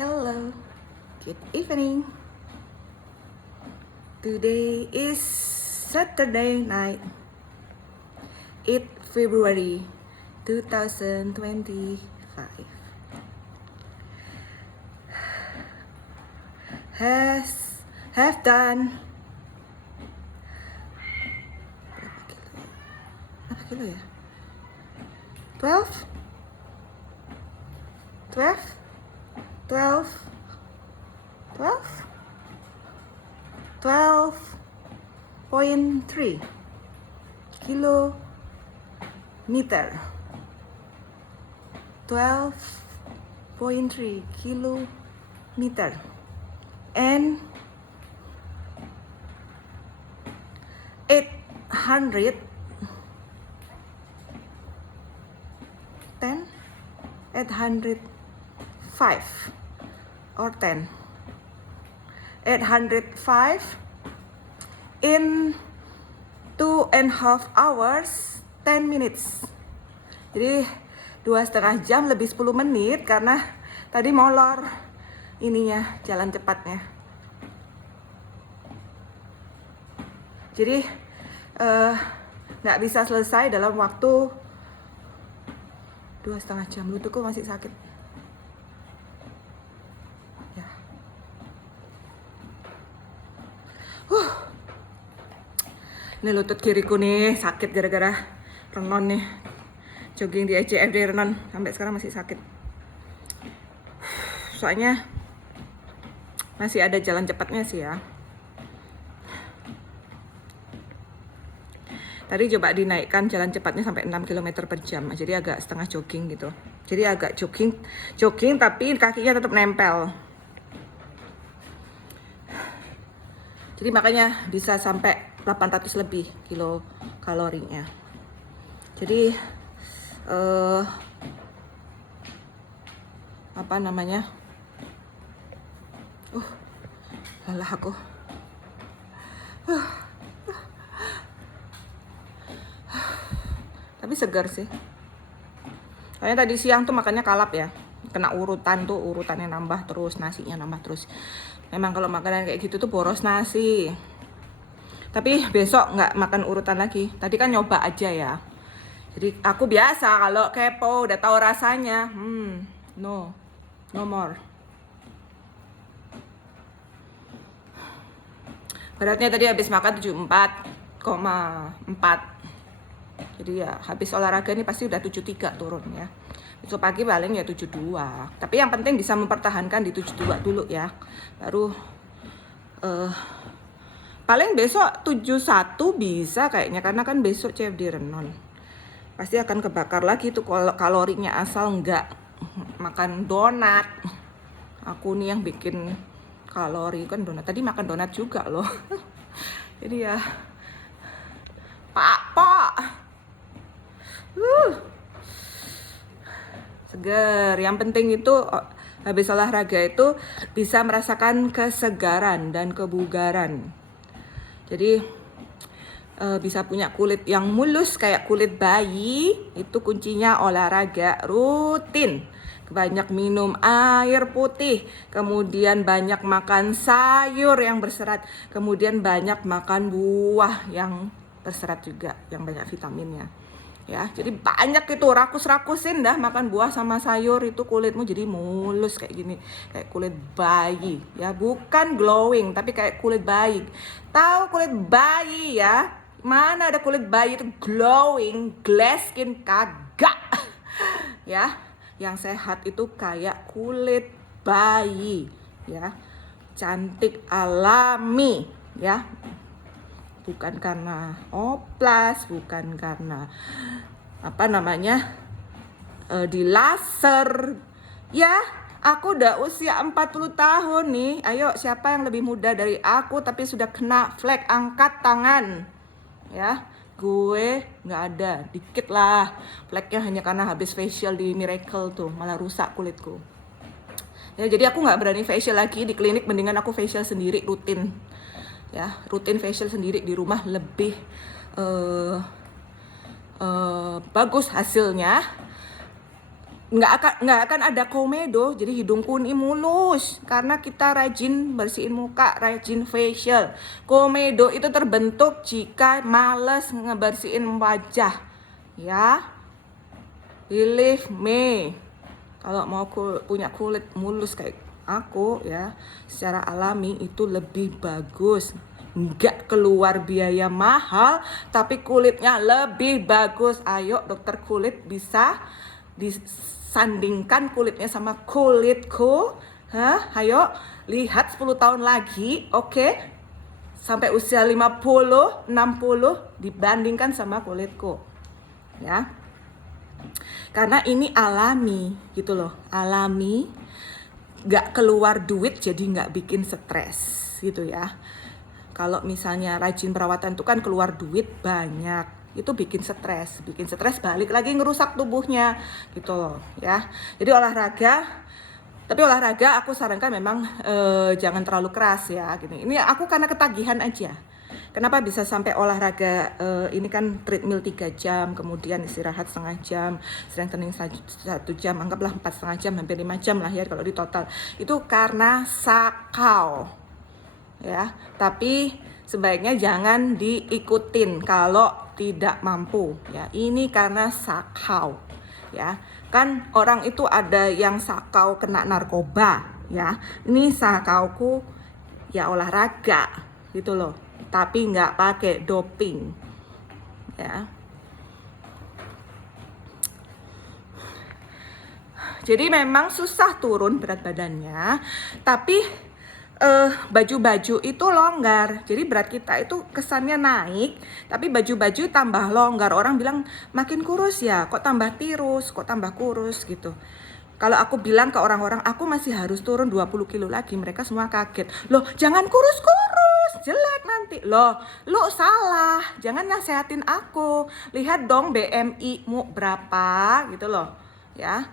Hello, good evening. Today is Saturday night, 8 February 2025. Have done berapa kilo ya? 12 12.3 kilometer. 12.3 kilometer and 805 or 10 805 in 2.5 hours 10 minutes. Jadi 2,5 jam lebih 10 menit karena tadi molor ininya, jalan cepatnya. Jadi nggak bisa selesai dalam waktu 2,5 jam. Lututku masih sakit ya. Ini lutut kiriku nih sakit gara-gara renon nih, jogging di ECFD renon, sampai sekarang masih sakit. Soalnya masih ada jalan cepatnya sih ya. Tadi coba dinaikkan jalan cepatnya sampai 6 km per jam, jadi agak setengah jogging gitu. Jadi agak jogging tapi kakinya tetap nempel. Jadi makanya bisa sampai 800 lebih kilokalorinya. Jadi apa namanya? Lelah aku. Tapi segar sih. Soalnya tadi siang tuh makannya kalap ya. Kena urutannya nambah terus, nasinya nambah terus. Memang kalau makanan kayak gitu tuh boros nasi. Tapi besok nggak makan urutan lagi. Tadi kan nyoba aja ya. Jadi aku biasa kalau kepo udah tahu rasanya. No more. Beratnya tadi habis makan 74,4. Jadi ya habis olahraga ini pasti udah 73 turun ya. Besok pagi paling ya 72. Tapi yang penting bisa mempertahankan di 72 dulu ya. Baru paling besok 71 bisa kayaknya, karena kan besok CFD renon. Pasti akan kebakar lagi tuh kalorinya asal nggak makan donat. Aku nih yang bikin kalori kan donat. Tadi makan donat juga loh. Jadi ya Pak. Seger. Yang penting itu habis olahraga itu bisa merasakan kesegaran dan kebugaran. Jadi bisa punya kulit yang mulus kayak kulit bayi. Itu kuncinya olahraga rutin. Banyak minum air putih, kemudian banyak makan sayur yang berserat, kemudian banyak makan buah yang berserat juga, yang banyak vitaminnya. Ya, jadi banyak itu, rakus-rakusin dah makan buah sama sayur, itu kulitmu jadi mulus kayak gini, kayak kulit bayi ya, bukan glowing tapi kayak kulit bayi. Tahu kulit bayi ya? Mana ada kulit bayi itu glowing, glass skin, kagak. Ya, yang sehat itu kayak kulit bayi ya, cantik alami ya. Bukan karena oplas, bukan karena apa namanya di laser ya. Aku udah usia 40 tahun nih. Ayo, siapa yang lebih muda dari aku tapi sudah kena flek, angkat tangan ya. Gue nggak ada, dikit lah fleknya, hanya karena habis facial di Miracle tuh malah rusak kulitku ya. Jadi aku nggak berani facial lagi di klinik, mendingan aku facial sendiri rutin ya, rutin facial sendiri di rumah lebih bagus hasilnya. nggak akan ada komedo, jadi hidungku ini mulus karena kita rajin bersihin muka, rajin facial. Komedo itu terbentuk jika males ngebersihin wajah, ya. Believe me, kalau mau punya kulit mulus kayak aku ya, secara alami itu lebih bagus. Nggak keluar biaya mahal, tapi kulitnya lebih bagus. Ayo dokter kulit, bisa disandingkan kulitnya sama kulitku. Ayo lihat 10 tahun lagi, oke? Sampai usia 50, 60 dibandingkan sama kulitku. Ya. Karena ini alami gitu loh. Alami, gak keluar duit jadi gak bikin stres gitu ya. Kalau misalnya rajin perawatan itu kan keluar duit banyak, itu bikin stres balik lagi ngerusak tubuhnya gitu loh ya. Jadi tapi olahraga aku sarankan memang jangan terlalu keras ya gini. Ini aku karena ketagihan aja. Kenapa bisa sampai olahraga ini kan treadmill 3 jam, kemudian istirahat setengah jam, strengthening 1 jam, anggaplah 4,5 jam, hampir 5 jam lah ya kalau di total. Itu karena sakau. Ya, tapi sebaiknya jangan diikutin kalau tidak mampu ya. Ini karena sakau ya. Kan orang itu ada yang sakau kena narkoba ya. Ini sakauku ya olahraga gitu loh. Tapi nggak pakai doping ya. Jadi memang susah turun berat badannya, tapi baju-baju itu longgar. Jadi berat kita itu kesannya naik, tapi baju-baju tambah longgar. Orang bilang makin kurus ya, kok tambah tirus, kok tambah kurus gitu. Kalau aku bilang ke orang-orang aku masih harus turun 20 kilo lagi, mereka semua kaget. Loh, jangan kurus-kurus, jelek nanti. Loh, lu salah, jangan nasehatin aku. Lihat dong BMI-mu berapa gitu loh. Ya.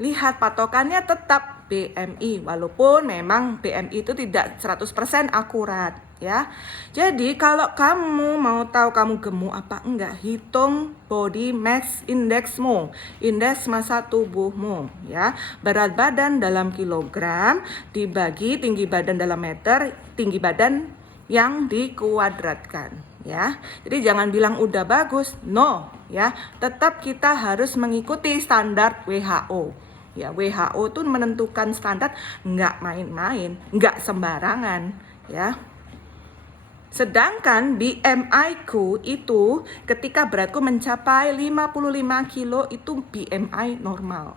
Lihat patokannya tetap BMI, walaupun memang BMI itu tidak 100% akurat ya. Jadi kalau kamu mau tahu kamu gemuk apa enggak, hitung body mass indexmu, indeks massa tubuhmu ya. Berat badan dalam kilogram dibagi tinggi badan dalam meter, tinggi badan yang dikuadratkan ya. Jadi jangan bilang udah bagus, no ya. Tetap kita harus mengikuti standar WHO. Ya, WHO tuh menentukan standar nggak main-main, nggak sembarangan ya. Sedangkan BMI-ku itu ketika beratku mencapai 55 kilo itu BMI normal.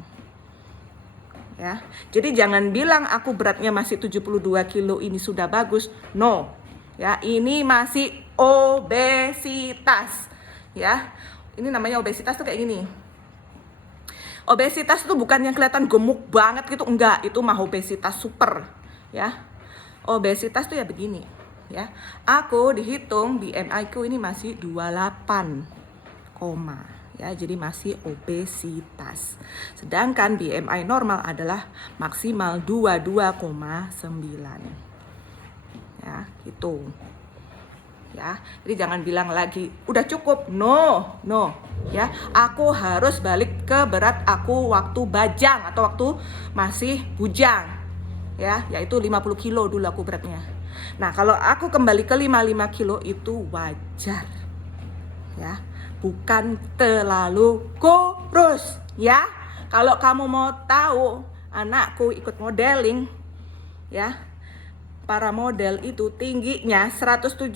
Ya. Jadi jangan bilang aku beratnya masih 72 kilo ini sudah bagus. No. Ya, ini masih obesitas. Ya. Ini namanya obesitas tuh kayak gini. Obesitas itu bukan yang kelihatan gemuk banget gitu, enggak, itu mah obesitas super ya. Obesitas tuh ya begini ya. Aku dihitung BMI-ku ini masih 28, ya, jadi masih obesitas. Sedangkan BMI normal adalah maksimal 22,9. Ya, gitu. Ya, jadi jangan bilang lagi udah cukup, no ya. Aku harus balik ke berat aku waktu bajang atau waktu masih bujang ya, yaitu 50 kilo dulu aku beratnya. Nah, kalau aku kembali ke 55 kilo itu wajar ya, bukan terlalu kurus ya. Kalau kamu mau tahu, anakku ikut modeling ya, para model itu tingginya 170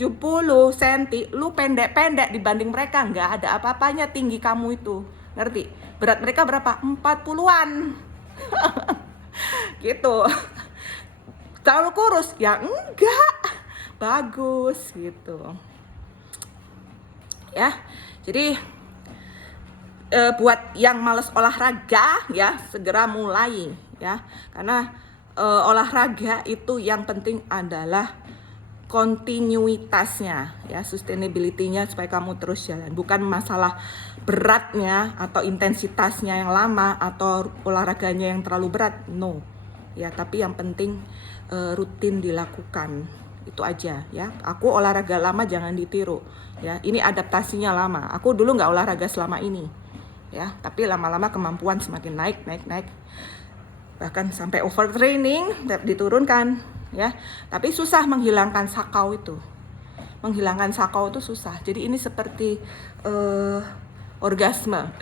cm, lu pendek-pendek dibanding mereka, nggak ada apa-apanya tinggi kamu itu, ngerti? Berat mereka berapa? 40-an gitu. Kalau kurus ya enggak bagus gitu ya. Jadi buat yang males olahraga ya, segera mulai ya, karena olahraga itu yang penting adalah kontinuitasnya ya, sustainability-nya supaya kamu terus jalan, bukan masalah beratnya atau intensitasnya yang lama atau olahraganya yang terlalu berat, no ya. Tapi yang penting rutin dilakukan, itu aja ya. Aku olahraga lama jangan ditiru ya, ini adaptasinya lama. Aku dulu nggak olahraga selama ini ya. Tapi lama-lama kemampuan semakin naik, bahkan sampai overtraining diturunkan, ya. Tapi susah menghilangkan sakau itu. Menghilangkan sakau itu susah. Jadi ini seperti orgasme.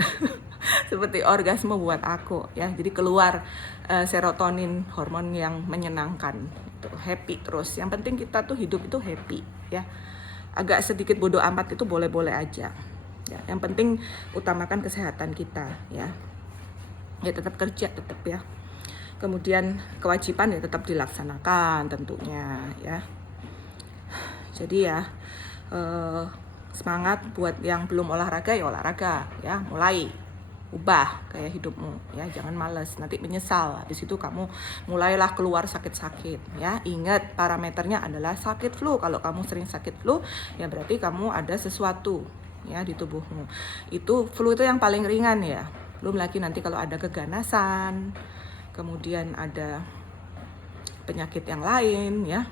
Seperti orgasme buat aku, ya. Jadi keluar serotonin, hormon yang menyenangkan, itu happy terus. Yang penting kita tuh hidup itu happy, ya. Agak sedikit bodoh amat itu boleh-boleh aja, ya. Yang penting utamakan kesehatan kita, ya. Ya tetap kerja, tetap, ya. Kemudian kewajiban ya tetap dilaksanakan tentunya, ya. Jadi ya semangat buat yang belum olahraga, ya olahraga, ya. Mulai ubah gaya hidupmu, ya. Jangan males, nanti menyesal. Habis itu kamu mulailah keluar sakit-sakit, ya. Ingat parameternya adalah sakit flu. Kalau kamu sering sakit flu, ya berarti kamu ada sesuatu, ya, di tubuhmu. Itu flu itu yang paling ringan, ya. Belum lagi nanti kalau ada keganasan, kemudian ada penyakit yang lain, ya.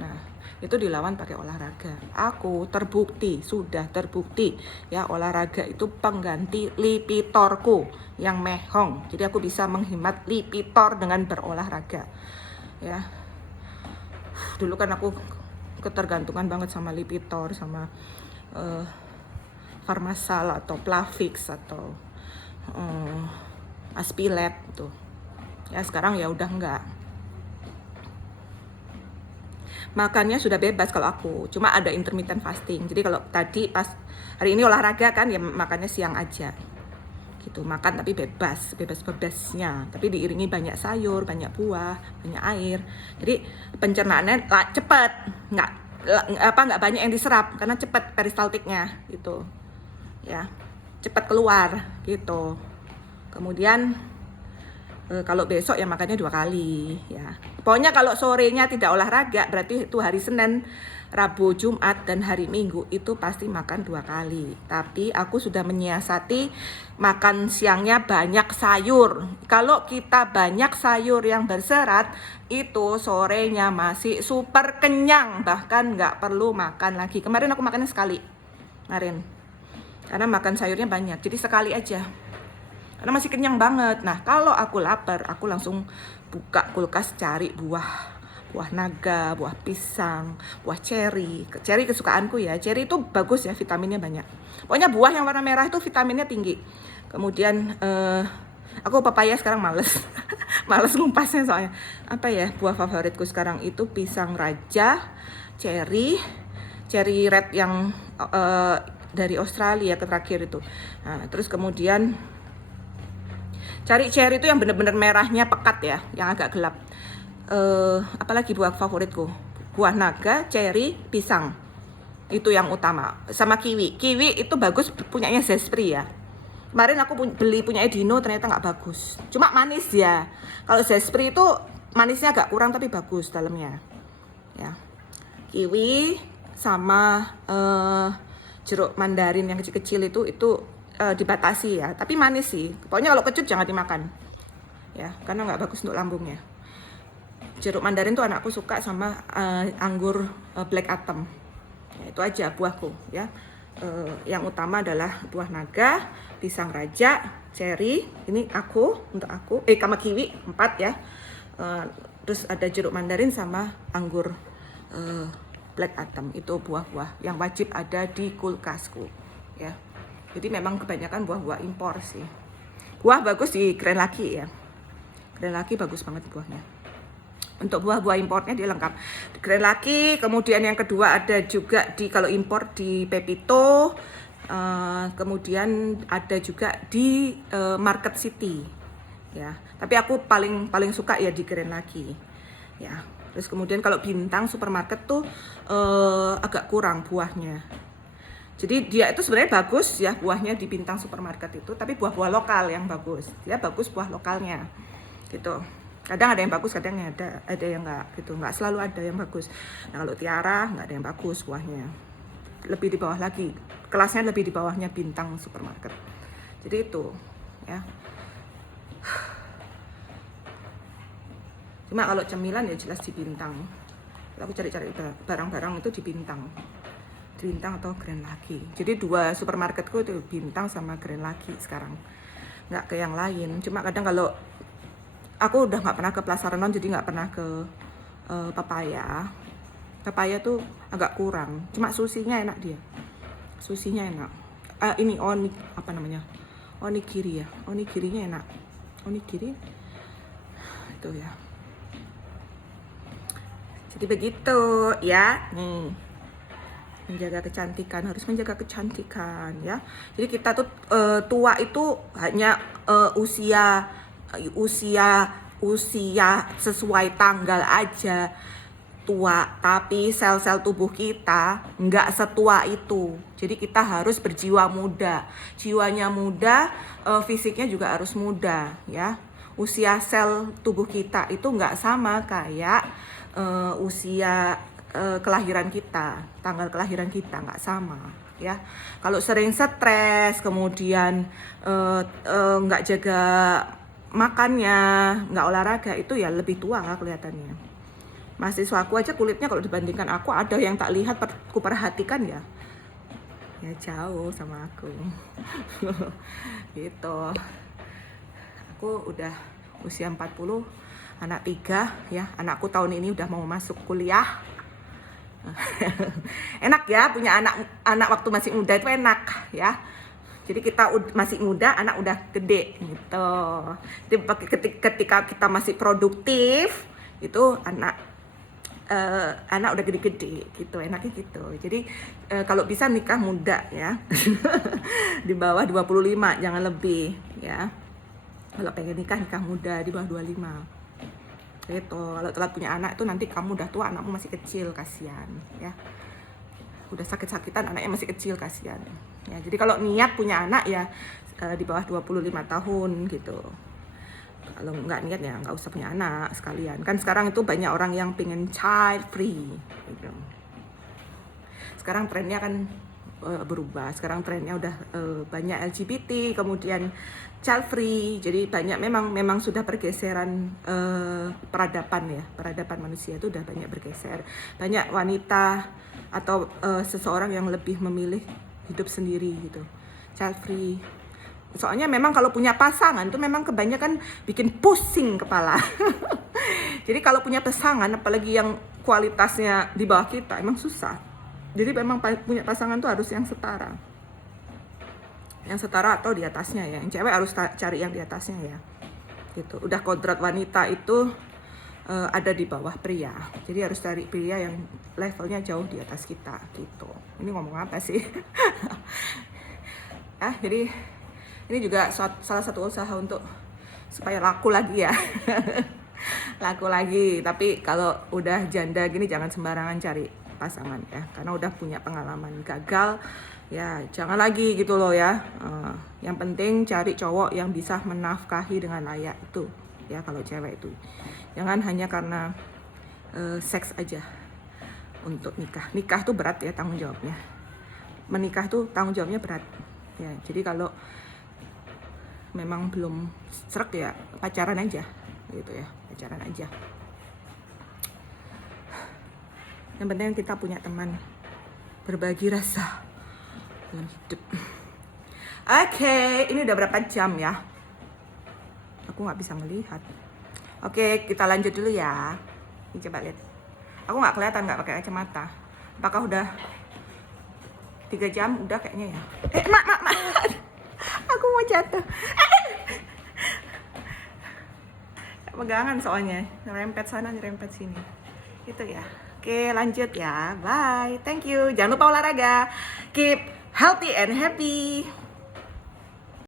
Nah, itu dilawan pakai olahraga. Aku sudah terbukti, ya, olahraga itu pengganti Lipitorku yang mehong. Jadi aku bisa menghemat Lipitor dengan berolahraga, ya. Dulu kan aku ketergantungan banget sama Lipitor, sama Pharmasal atau Plavix atau Aspilet tuh. Ya sekarang ya udah enggak. Makannya sudah bebas kalau aku, cuma ada intermittent fasting. Jadi kalau tadi pas hari ini olahraga kan, ya makannya siang aja gitu. Makan tapi bebasnya, tapi diiringi banyak sayur, banyak buah, banyak air. Jadi pencernaannya cepat, nggak banyak yang diserap karena cepat peristaltiknya gitu, ya, cepat keluar gitu. Kemudian kalau besok ya makannya 2 kali, ya. Pokoknya kalau sorenya tidak olahraga, berarti itu hari Senin, Rabu, Jumat, dan hari Minggu itu pasti makan 2 kali. Tapi aku sudah menyiasati makan siangnya banyak sayur. Kalau kita banyak sayur yang berserat, itu sorenya masih super kenyang, bahkan nggak perlu makan lagi. Kemarin aku makannya sekali, karena makan sayurnya banyak, jadi sekali aja. Karena masih kenyang banget. Nah, kalau aku lapar, aku langsung buka kulkas cari buah naga, buah pisang, buah ceri. Ceri kesukaanku, ya. Ceri itu bagus, ya, vitaminnya banyak. Pokoknya buah yang warna merah itu vitaminnya tinggi. Kemudian aku papaya sekarang males. Males ngumpasnya soalnya. Apa ya buah favoritku sekarang itu pisang raja, ceri red yang dari Australia terakhir itu. Nah, terus kemudian cari cherry itu yang benar-benar merahnya pekat, ya, yang agak gelap. Apalagi buah favoritku, buah naga, cherry, pisang, itu yang utama. Sama kiwi itu bagus, punyanya Zespri, ya. Kemarin aku beli punyanya Dino, ternyata nggak bagus, cuma manis, ya. Kalau Zespri itu manisnya agak kurang tapi bagus dalamnya, ya. Kiwi sama jeruk mandarin yang kecil-kecil itu dibatasi, ya, tapi manis sih. Pokoknya kalau kecut jangan dimakan, ya, karena nggak bagus untuk lambungnya. Jeruk mandarin tuh anakku suka, sama anggur black atom. Ya, itu aja buahku, ya. Yang utama adalah buah naga, pisang raja, ceri, ini untuk aku, sama kiwi 4, ya. Terus ada jeruk mandarin sama anggur black atom. Itu buah-buah yang wajib ada di kulkasku, ya. Jadi memang kebanyakan buah-buah impor sih. Buah bagus di Grand Laki, ya. Grand Laki bagus banget buahnya. Untuk buah-buah importnya dia lengkap. Di Grand Laki, kemudian yang kedua ada juga kalau impor di Pepito, kemudian ada juga di Market City, ya. Tapi aku paling suka ya di Grand Laki, ya. Terus kemudian kalau Bintang supermarket tuh agak kurang buahnya. Jadi dia itu sebenarnya bagus, ya, buahnya di Bintang supermarket itu, tapi buah-buah lokal yang bagus. Dia bagus buah lokalnya, gitu. Kadang ada yang bagus, kadang ada yang enggak, gitu. Enggak selalu ada yang bagus. Nah, kalau Tiara enggak ada yang bagus buahnya. Lebih di bawah lagi. Kelasnya lebih di bawahnya Bintang supermarket. Jadi itu, ya. Cuma kalau cemilan ya jelas di Bintang. Aku cari-cari barang-barang itu di Bintang atau Grand Laki. Jadi 2 supermarketku itu Bintang sama Grand Laki sekarang. nggak ke yang lain. Cuma kadang kalau aku udah nggak pernah ke Plaza Renon, jadi nggak pernah ke Papaya. Papaya tuh agak kurang, cuma susinya enak dia. Susinya enak. Ini apa namanya? Onigiri ya. Onigirinya enak. Onigiri itu ya. Jadi begitu ya. Nih. Menjaga kecantikan, harus menjaga kecantikan ya. Jadi kita tuh tua itu hanya usia sesuai tanggal aja tua, tapi sel-sel tubuh kita nggak setua itu. Jadi kita harus berjiwa muda, jiwanya muda, fisiknya juga harus muda ya. Usia sel tubuh kita itu nggak sama kayak usia kelahiran kita, tanggal kelahiran kita nggak sama ya. Kalau sering stres, kemudian nggak jaga makannya, nggak olahraga, itu ya lebih tua kelihatannya. Mahasiswa aku aja kulitnya kalau dibandingkan aku, ada yang tak lihat, aku perhatikan ya jauh sama aku. Gitu. Aku udah usia 40, anak 3 ya. Anakku tahun ini udah mau masuk kuliah. Enak ya punya anak waktu masih muda, itu enak ya. Jadi kita masih muda, anak udah gede gitu. Jadi ketika kita masih produktif, itu anak udah gede-gede gitu, enaknya gitu. Jadi kalau bisa nikah muda ya. Di bawah 25, jangan lebih ya. Kalau pengen nikah muda di bawah 25. Gitu. Kalau telat punya anak itu nanti kamu udah tua, anakmu masih kecil, kasihan ya. Udah sakit-sakitan anaknya masih kecil, kasihan. Ya, jadi kalau niat punya anak ya di bawah 25 tahun gitu. Kalau nggak niat ya nggak usah punya anak sekalian. Kan sekarang itu banyak orang yang pengen child free gitu. Sekarang trennya kan berubah. Sekarang trennya udah banyak LGBT, kemudian child free. Jadi banyak memang sudah pergeseran peradaban manusia itu udah banyak bergeser. Banyak wanita atau seseorang yang lebih memilih hidup sendiri gitu, child free. Soalnya memang kalau punya pasangan itu memang kebanyakan bikin pusing kepala. Jadi kalau punya pasangan, apalagi yang kualitasnya di bawah kita, emang susah. Jadi memang punya pasangan tuh harus yang setara. Yang setara atau di atasnya ya. Yang cewek harus cari yang di atasnya ya. Gitu. Udah kodrat wanita itu ada di bawah pria. Jadi harus cari pria yang levelnya jauh di atas kita gitu. Ini ngomong apa sih? Jadi ini juga salah satu usaha untuk supaya laku lagi ya. Laku lagi. Tapi kalau udah janda gini jangan sembarangan cari pasangan ya. Karena udah punya pengalaman gagal ya, jangan lagi gitu loh ya. Yang penting cari cowok yang bisa menafkahi dengan layak itu ya kalau cewek itu. Jangan hanya karena seks aja untuk nikah. Nikah tuh berat ya tanggung jawabnya. Menikah tuh tanggung jawabnya berat. Ya, jadi kalau memang belum srek ya pacaran aja gitu ya, pacaran aja. Yang penting kita punya teman berbagi rasa dalam hidup. Oke, ini udah berapa jam ya? Aku nggak bisa melihat. Oke, kita lanjut dulu ya. Ini coba lihat. Aku nggak kelihatan, nggak pakai kacamata. Apakah udah 3 jam? Udah kayaknya ya. Mak. Aku mau jatuh. Pegangan soalnya, nyerempet sana, nyerempet sini. Gitu ya. Oke, lanjut ya. Bye. Thank you. Jangan lupa olahraga. Keep healthy and happy.